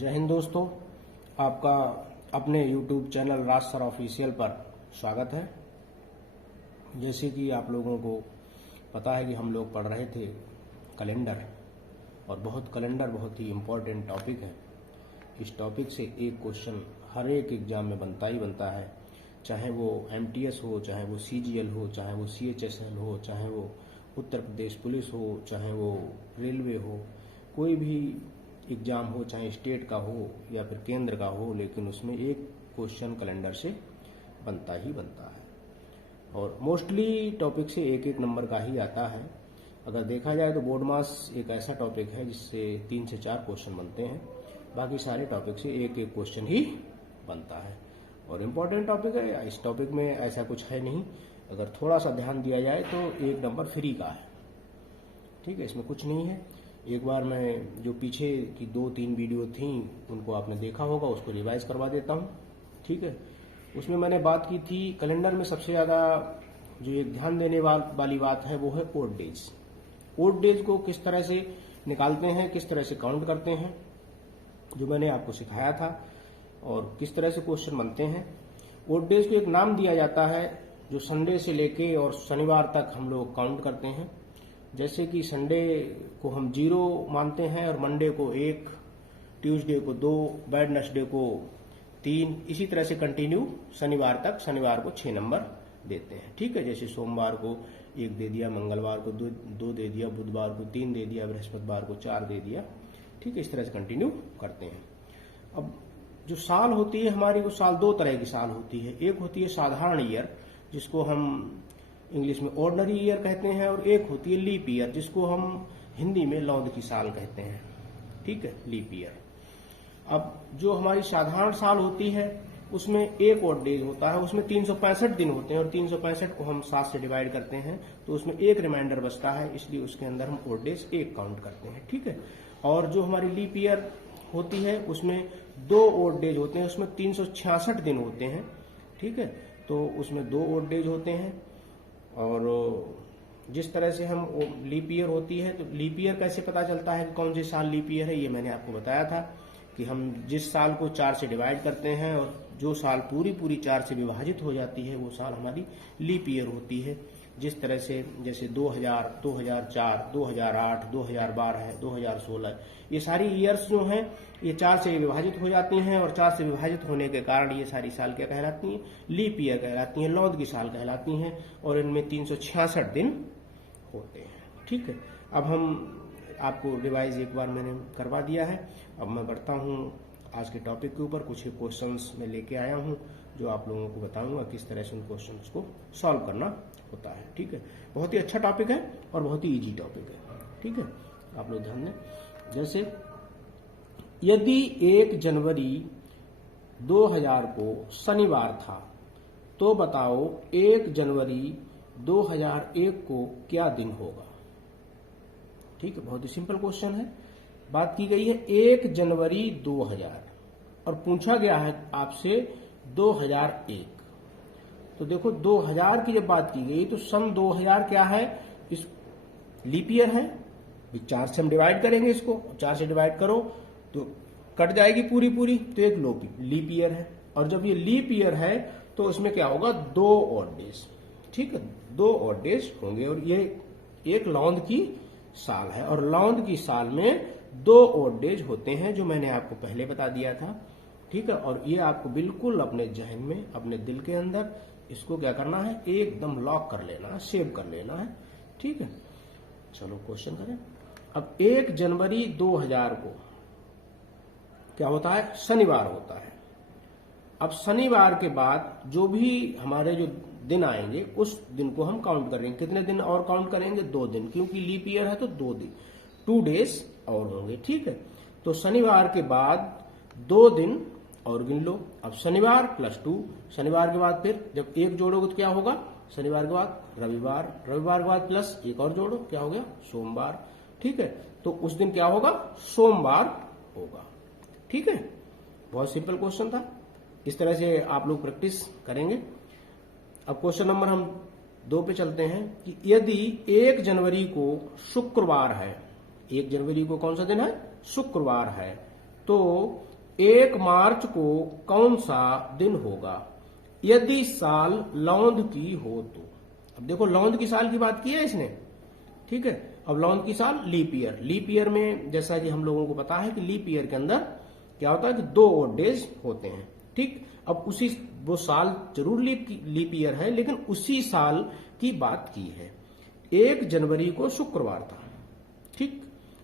जय हिंद दोस्तों, आपका अपने YouTube चैनल राज सर ऑफिशियल पर स्वागत है। जैसे कि आप लोगों को पता है कि हम लोग पढ़ रहे थे कैलेंडर, और कैलेंडर बहुत ही इम्पोर्टेंट टॉपिक है। इस टॉपिक से एक क्वेश्चन हर एक एग्जाम में बनता ही बनता है, चाहे वो MTS हो, चाहे वो CGL हो, चाहे वो CHSL हो, चाहे वो उत्तर प्रदेश पुलिस हो, चाहे वो रेलवे हो, कोई भी एग्जाम हो, चाहे स्टेट का हो या फिर केंद्र का हो, लेकिन उसमें एक क्वेश्चन कैलेंडर से बनता ही बनता है। और मोस्टली टॉपिक से एक एक नंबर का ही आता है। अगर देखा जाए तो बोर्ड मास एक ऐसा टॉपिक है जिससे 3 से 4 क्वेश्चन बनते हैं, बाकी सारे टॉपिक से एक एक क्वेश्चन ही बनता है और इम्पोर्टेंट टॉपिक है। इस टॉपिक में ऐसा कुछ है नहीं, अगर थोड़ा सा ध्यान दिया जाए तो 1 नंबर फ्री का है। ठीक है, इसमें कुछ नहीं है। एक बार मैं जो पीछे की 2-3 वीडियो थी उनको आपने देखा होगा, उसको रिवाइज करवा देता हूँ। ठीक है, उसमें मैंने बात की थी कैलेंडर में सबसे ज़्यादा जो एक ध्यान देने वाली बात है वो है ओड डेज। ओड डेज को किस तरह से निकालते हैं, किस तरह से काउंट करते हैं, जो मैंने आपको सिखाया था, और किस तरह से क्वेश्चन बनते हैं। ओड डेज को एक नाम दिया जाता है जो संडे से लेके और शनिवार तक हम लोग काउंट करते हैं। जैसे कि संडे को हम 0 मानते हैं और मंडे को 1, ट्यूसडे को 2, वेडनेसडे को 3, इसी तरह से कंटिन्यू शनिवार तक। शनिवार को 6 नंबर देते हैं। ठीक है, जैसे सोमवार को 1 दे दिया, मंगलवार को 2 दे दिया, बुधवार को 3 दे दिया, बृहस्पतिवार को 4 दे दिया। ठीक है, इस तरह से कंटिन्यू करते हैं। अब जो साल होती है हमारी, वो साल 2 तरह की साल होती है। एक होती है साधारण ईयर, जिसको हम इंग्लिश में ऑर्डिनरी ईयर कहते हैं, और एक होती है लीप ईयर, जिसको हम हिंदी में लौद की साल कहते हैं। ठीक है, लीप ईयर। अब जो हमारी साधारण साल होती है उसमें एक ऑड डेज होता है, उसमें 365 दिन होते हैं और 365 को हम 7 से डिवाइड करते हैं तो उसमें एक रिमाइंडर बचता है, इसलिए उसके अंदर हम ऑड डेज 1 काउंट करते हैं। ठीक है, और जो हमारी लीप ईयर होती है उसमें 2 ऑड डेज होते हैं, उसमें 366 दिन होते हैं। ठीक है, तो उसमें 2 ऑड डेज होते हैं। और जिस तरह से हम लीप ईयर होती है, तो लीप ईयर कैसे पता चलता है कि कौन सी साल लीप ईयर है, ये मैंने आपको बताया था कि हम जिस साल को 4 से डिवाइड करते हैं और जो साल पूरी 4 से विभाजित हो जाती है वो साल हमारी लीप ईयर होती है। जिस तरह से जैसे 2000, 2004, 2008, 2012, 2016, ये सारी ईयर्स जो हैं ये 4 से विभाजित हो जाती हैं, और 4 से विभाजित होने के कारण ये सारी साल क्या कहलाती हैं, लीप ईयर कहलाती हैं, लौद की साल कहलाती हैं, और इनमें 366 दिन होते हैं। ठीक है, अब हम आपको रिवाइज एक बार मैंने करवा दिया है। अब मैं बढ़ता हूँ आज के टॉपिक के ऊपर। कुछ क्वेश्चंस मैं लेके आया हूँ जो आप लोगों को बताऊंगा किस तरह से उन क्वेश्चंस को सॉल्व करना होता है। ठीक है, बहुत ही अच्छा टॉपिक है और बहुत ही इजी टॉपिक है। ठीक है, आप लोग ध्यान दें। जैसे यदि 1 जनवरी 2000 को शनिवार था तो बताओ 1 जनवरी 2001 को क्या दिन होगा। ठीक है, बहुत ही सिंपल क्वेश्चन है। बात की गई है 1 जनवरी 2000 और पूछा गया है आपसे 2001। तो देखो 2000 की जब बात की गई तो सन 2000 क्या है, इस लीप ईयर है। 4 से हम डिवाइड करेंगे, इसको 4 से डिवाइड करो तो कट जाएगी पूरी, तो एक लीप ईयर है। और जब ये लीप ईयर है तो उसमें क्या होगा, 2 ऑड डेज। ठीक है, 2 ऑड डेज होंगे, और ये एक लौंद की साल है, और लौंद की साल में 2 ऑड डेज होते हैं, जो मैंने आपको पहले बता दिया था। ठीक है, और ये आपको बिल्कुल अपने जहन में, अपने दिल के अंदर इसको क्या करना है, एकदम लॉक कर लेना है, सेव कर लेना है। ठीक है, चलो क्वेश्चन करें। अब 1 जनवरी 2000 को क्या होता है, शनिवार होता है। अब शनिवार के बाद जो भी हमारे जो दिन आएंगे उस दिन को हम काउंट करेंगे। कितने दिन और काउंट करेंगे, 2 दिन, क्योंकि लीप ईयर है तो 2 दिन, 2 डेज और होंगे। ठीक है, तो शनिवार के बाद 2 दिन और गिन लो। अब शनिवार +2, शनिवार के बाद फिर जब 1 जोड़ोगे तो क्या होगा, शनिवार के बाद रविवार, रविवार के बाद प्लस 1 और जोड़ो, क्या हो गया, सोमवार। ठीक है, तो उस दिन क्या होगा, सोमवार होगा। ठीक है, बहुत सिंपल क्वेश्चन था। इस तरह से आप लोग प्रैक्टिस करेंगे। अब क्वेश्चन नंबर हम 2 पे चलते हैं कि यदि 1 जनवरी को शुक्रवार है, 1 जनवरी को कौन सा दिन है, शुक्रवार है, तो 1 मार्च को कौन सा दिन होगा यदि साल लौंद की हो तो। अब देखो लौंद की साल की बात की है इसने, ठीक है। अब लौंद की साल लीप ईयर, लीप ईयर में जैसा कि हम लोगों को पता है कि लीप ईयर के अंदर क्या होता है कि 2 ओड डेज होते हैं, ठीक। अब उसी वो साल जरूर लीप ईयर है, लेकिन उसी साल की बात की है। 1 जनवरी को शुक्रवार था, ठीक,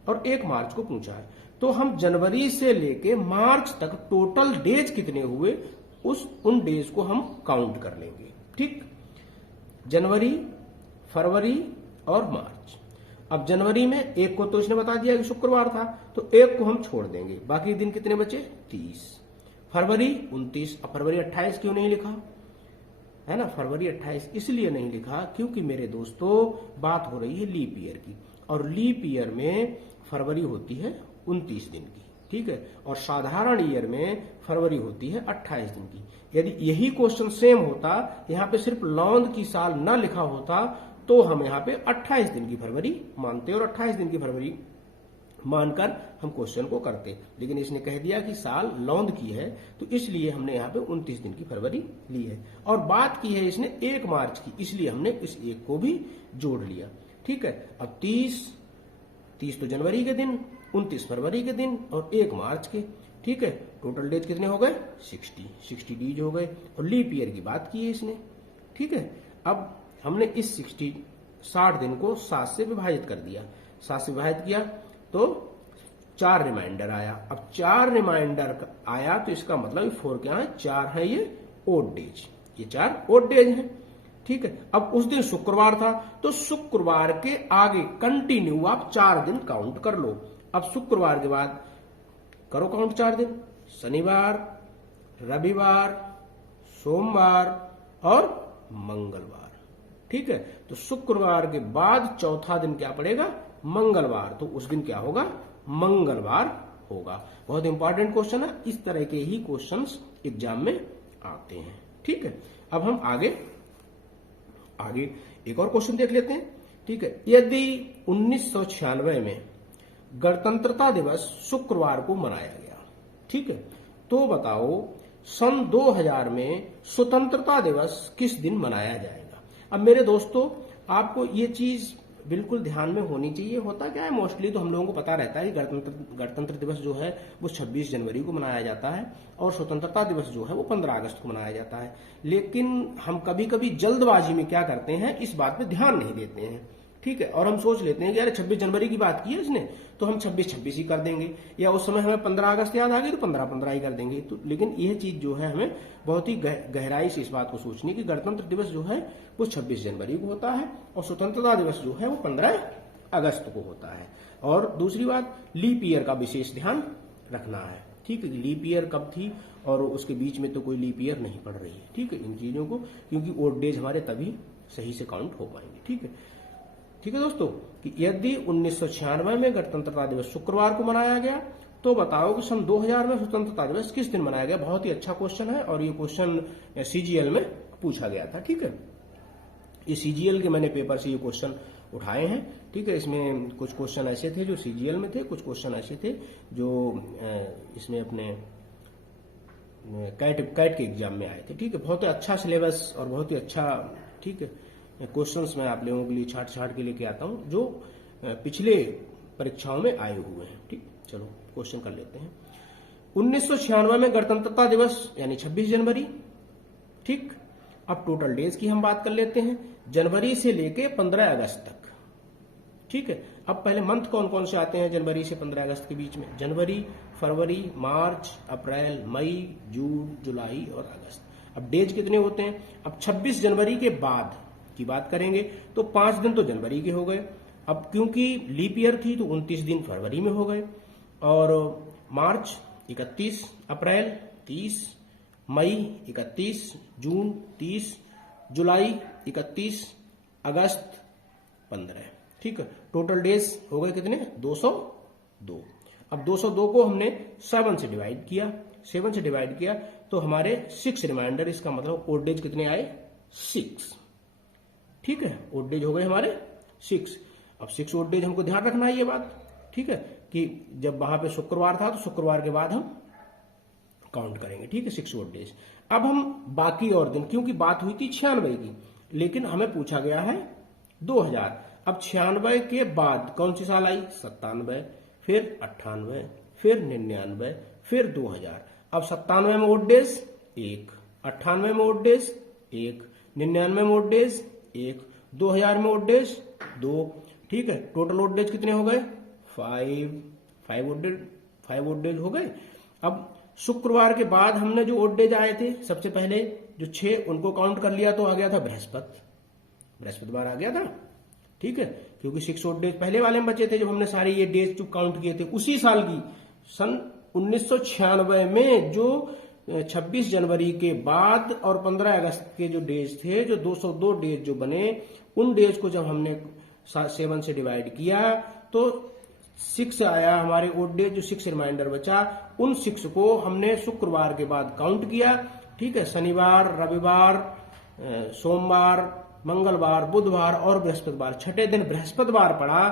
और 1 मार्च को पूछा है, तो हम जनवरी से लेके मार्च तक टोटल डेज कितने हुए उन डेज को हम काउंट कर लेंगे, ठीक। जनवरी, फरवरी और मार्च। अब जनवरी में 1 को तो इसने बता दिया कि शुक्रवार था, तो 1 को हम छोड़ देंगे, बाकी दिन कितने बचे 30। फरवरी 29। अब फरवरी 28 क्यों नहीं लिखा है ना, फरवरी 28 इसलिए नहीं लिखा क्योंकि मेरे दोस्तों बात हो रही है लीप ईयर की, और लीप ईयर में फरवरी होती है 29 दिन की, ठीक है, और साधारण ईयर में फरवरी होती है 28 दिन की। यदि यही क्वेश्चन सेम होता, यहाँ पे सिर्फ लौंद की साल न लिखा होता, तो हम यहाँ पे 28 दिन की फरवरी मानते और 28 दिन की फरवरी मानकर हम क्वेश्चन को करते, लेकिन इसने कह दिया कि साल लौंद की है, तो इसलिए हमने यहाँ पे 29 दिन की फरवरी ली है। और बात की है इसने 1 मार्च की, इसलिए हमने इस 1 को भी जोड़ लिया, ठीक है। अब 30 तो जनवरी के दिन, 29 फरवरी के दिन और 1 मार्च के, ठीक है। टोटल डेज कितने हो गए 60 डेज हो गए, और लीप ईयर की बात की है इसने, ठीक है। अब हमने इस 60 दिन को 7 से विभाजित कर दिया, 7 से विभाजित किया तो 4 रिमाइंडर आया। अब 4 रिमाइंडर आया तो इसका मतलब 4 क्या है, 4 है ये ओड डेज, ये 4 ओड डेज हैं, ठीक है। अब उस दिन शुक्रवार था, तो शुक्रवार के आगे कंटिन्यू आप 4 दिन काउंट कर लो। अब शुक्रवार के बाद करो काउंट 4 दिन, शनिवार, रविवार, सोमवार और मंगलवार, ठीक है। तो शुक्रवार के बाद चौथा दिन क्या पड़ेगा, मंगलवार, तो उस दिन क्या होगा, मंगलवार होगा। बहुत इंपॉर्टेंट क्वेश्चन है, इस तरह के ही क्वेश्चंस एग्जाम में आते हैं, ठीक है। अब हम आगे एक और क्वेश्चन देख लेते हैं, ठीक है। यदि 1996 में गणतंत्रता दिवस शुक्रवार को मनाया गया, ठीक है, तो बताओ सन 2000 में स्वतंत्रता दिवस किस दिन मनाया जाएगा। अब मेरे दोस्तों आपको ये चीज बिल्कुल ध्यान में होनी चाहिए। होता क्या है, मोस्टली तो हम लोगों को पता रहता है कि गणतंत्र दिवस जो है वो 26 जनवरी को मनाया जाता है, और स्वतंत्रता दिवस जो है वो 15 अगस्त को मनाया जाता है। लेकिन हम कभी कभी जल्दबाजी में क्या करते हैं, इस बात पे ध्यान नहीं देते हैं, ठीक है, और हम सोच लेते हैं कि यार 26 जनवरी की बात की है इसने, तो हम 26 ही कर देंगे, या उस समय हमें 15 अगस्त याद आ गई तो 15 ही कर देंगे। तो लेकिन यह चीज जो है हमें बहुत ही गहराई से इस बात को सोचनी कि गणतंत्र दिवस जो है वो 26 जनवरी को होता है, और स्वतंत्रता दिवस जो है वो 15 अगस्त को होता है। और दूसरी बात, लीप ईयर का विशेष ध्यान रखना है, ठीक है। लीप ईयर कब थी और उसके बीच में तो कोई लीप ईयर नहीं पड़ रही है, ठीक है, इन चीजों को, क्योंकि ओड डेज हमारे तभी सही से काउंट हो पाएंगे, ठीक है। ठीक है दोस्तों, कि यदि 1996 में गणतंत्रता दिवस शुक्रवार को मनाया गया, तो बताओ कि सन 2000 में स्वतंत्रता दिवस किस दिन मनाया गया। बहुत ही अच्छा क्वेश्चन है, और ये क्वेश्चन सीजीएल में पूछा गया था, ठीक है। ये सीजीएल के मैंने पेपर से ये क्वेश्चन उठाए हैं, ठीक है। इसमें कुछ क्वेश्चन ऐसे थे जो सीजीएल में थे, कुछ क्वेश्चन ऐसे थे जो इसमें अपने कैट के एग्जाम में आए थे, ठीक है। बहुत ही अच्छा सिलेबस और बहुत ही अच्छा, ठीक है, क्वेश्चंस मैं आप लोगों के लिए छाट के लेके आता हूं जो पिछले परीक्षाओं में आए हुए हैं, ठीक। चलो क्वेश्चन कर लेते हैं। 1996 में गणतंत्रता दिवस यानी 26 जनवरी, ठीक। अब टोटल डेज की हम बात कर लेते हैं, जनवरी से लेके 15 अगस्त तक, ठीक है। अब पहले मंथ कौन कौन से आते हैं जनवरी से 15 अगस्त के बीच में, जनवरी, फरवरी, मार्च, अप्रैल, मई, जून, जुलाई और अगस्त। अब डेज कितने होते हैं, अब 26 जनवरी के बाद की बात करेंगे तो 5 दिन तो जनवरी के हो गए। अब क्योंकि लीप ईयर थी तो 29 दिन फरवरी में हो गए, और मार्च 31, अप्रैल 30, मई 31, जून 30, जुलाई 31, अगस्त 15, ठीक है। टोटल डेज हो गए कितने, 202। अब 202 को हमने 7 से डिवाइड किया तो हमारे 6 रिमाइंडर, इसका मतलब ओड डेज कितने आए, 6, ठीक है। ओड डेज हो गए हमारे 6। अब 6 ओड डेज हमको ध्यान रखना है ये बात, ठीक है, कि जब वहां पे शुक्रवार था तो शुक्रवार के बाद हम काउंट करेंगे, ठीक है, 6 ओड डेज। अब हम बाकी और दिन, क्योंकि बात हुई थी 96 की, लेकिन हमें पूछा गया है 2000। अब 96 के बाद कौन सी साल आई? 97, फिर 98, फिर 99, फिर 2000। अब 97 में ओड डेज 1, 98 में ओड डेज 1, 99 में ओड डेज 1, 2000 में ओड डेज 2, ठीक है। टोटल ओड डेज कितने हो गए? 5 ओड डेज हो गए। अब शुक्रवार के बाद हमने जो ओड डेज आए थे, सबसे पहले जो 6 उनको काउंट कर लिया तो आ गया था बृहस्पतिवार आ गया था, ठीक है, क्योंकि 6 ओड डेज पहले वाले में बचे थे जब हमने सारे ये डेज जो काउंट किए थे। उसी साल की सन 1996 में जो 26 जनवरी के बाद और 15 अगस्त के जो डेज थे, जो 202 डेज जो बने, उन डेज को जब हमने 7 से डिवाइड किया तो 6 आया हमारे ओड डेज। जो 6 रिमाइंडर बचा, उन 6 को हमने शुक्रवार के बाद काउंट किया, ठीक है। शनिवार, रविवार, सोमवार, मंगलवार, बुधवार और बृहस्पतिवार, छठे दिन बृहस्पतिवार पड़ा।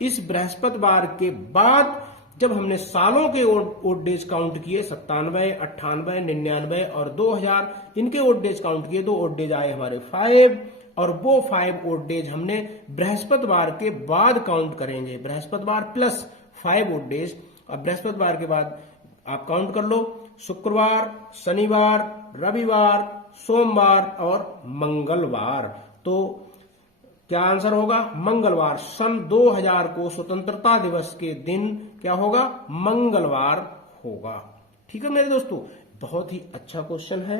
इस बृहस्पतिवार के बाद जब हमने सालों के ओड डेज काउंट किए, 97, 98, 99 और 2000, इनके ओड डेज काउंट किए, तो ओड डेज आए हमारे 5, और वो 5 ओड डेज हमने बृहस्पतिवार के बाद काउंट करेंगे। बृहस्पतिवार प्लस 5 ओड डेज। अब बृहस्पतिवार के बाद आप काउंट कर लो, शुक्रवार, शनिवार, रविवार, सोमवार और मंगलवार। तो क्या आंसर होगा? मंगलवार। सन 2000 को स्वतंत्रता दिवस के दिन क्या होगा? मंगलवार होगा, ठीक है मेरे दोस्तों। बहुत ही अच्छा क्वेश्चन है,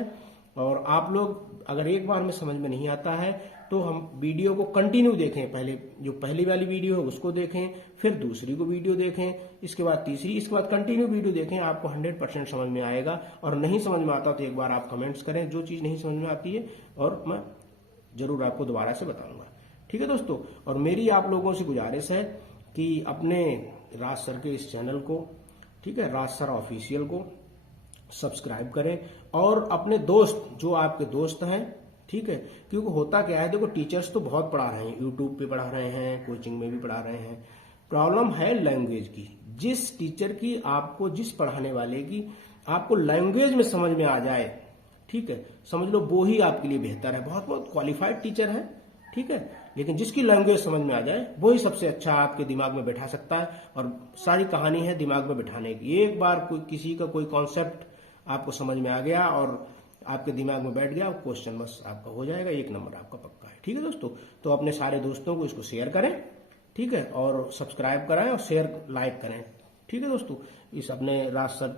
और आप लोग अगर एक बार में समझ में नहीं आता है तो हम वीडियो को कंटिन्यू देखें। पहले जो पहली वाली वीडियो है उसको देखें, फिर दूसरी को वीडियो देखें, इसके बाद तीसरी, इसके बाद कंटिन्यू वीडियो देखें, आपको 100% समझ में आएगा। और नहीं समझ में आता तो एक बार आप कमेंट्स करें जो चीज नहीं समझ में आती है, और मैं जरूर आपको दोबारा से बताऊंगा, ठीक है दोस्तों। और मेरी आप लोगों से गुजारिश है कि अपने राज सर के इस चैनल को, ठीक है, राज सर ऑफिशियल को सब्सक्राइब करें, और अपने दोस्त, जो आपके दोस्त हैं, ठीक है, क्योंकि होता क्या है, देखो टीचर्स तो बहुत पढ़ा रहे हैं, यूट्यूब पे पढ़ा रहे हैं, कोचिंग में भी पढ़ा रहे हैं। प्रॉब्लम है लैंग्वेज की। जिस टीचर की आपको, जिस पढ़ाने वाले की आपको लैंग्वेज में समझ में आ जाए, ठीक है, समझ लो वो ही आपके लिए बेहतर है। बहुत बहुत क्वालिफाइड टीचर है, ठीक है, लेकिन जिसकी लैंग्वेज समझ में आ जाए वो ही सबसे अच्छा आपके दिमाग में बैठा सकता है। और सारी कहानी है दिमाग में बैठाने की। एक बार कोई किसी का कोई कॉन्सेप्ट आपको समझ में आ गया और आपके दिमाग में बैठ गया, क्वेश्चन बस आपका हो जाएगा, 1 नंबर आपका पक्का है, ठीक है दोस्तों। तो अपने सारे दोस्तों को इसको शेयर करें, ठीक है, और सब्सक्राइब कराएं और शेयर लाइक करें, ठीक है दोस्तों। इस अपने राज सर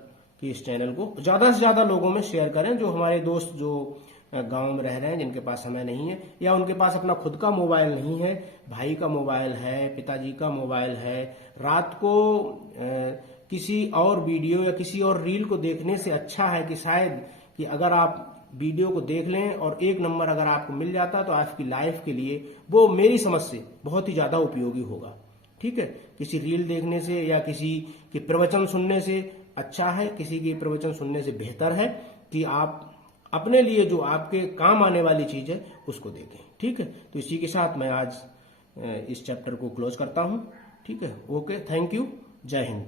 की इस चैनल को ज्यादा से ज्यादा लोगों में शेयर करें, जो हमारे दोस्त जो गांव में रह रहे हैं, जिनके पास समय नहीं है, या उनके पास अपना खुद का मोबाइल नहीं है, भाई का मोबाइल है, पिताजी का मोबाइल है, रात को किसी और वीडियो या किसी और रील को देखने से अच्छा है कि शायद कि अगर आप वीडियो को देख लें और 1 नंबर अगर आपको मिल जाता तो आपकी लाइफ के लिए वो मेरी समझ से बहुत ही ज्यादा उपयोगी होगा, ठीक है। किसी रील देखने से या किसी के प्रवचन सुनने से अच्छा है, किसी के प्रवचन सुनने से बेहतर है कि आप अपने लिए जो आपके काम आने वाली चीज है उसको देखें, ठीक है। तो इसी के साथ मैं आज इस चैप्टर को क्लोज करता हूं, ठीक है। ओके, थैंक यू, जय हिंद।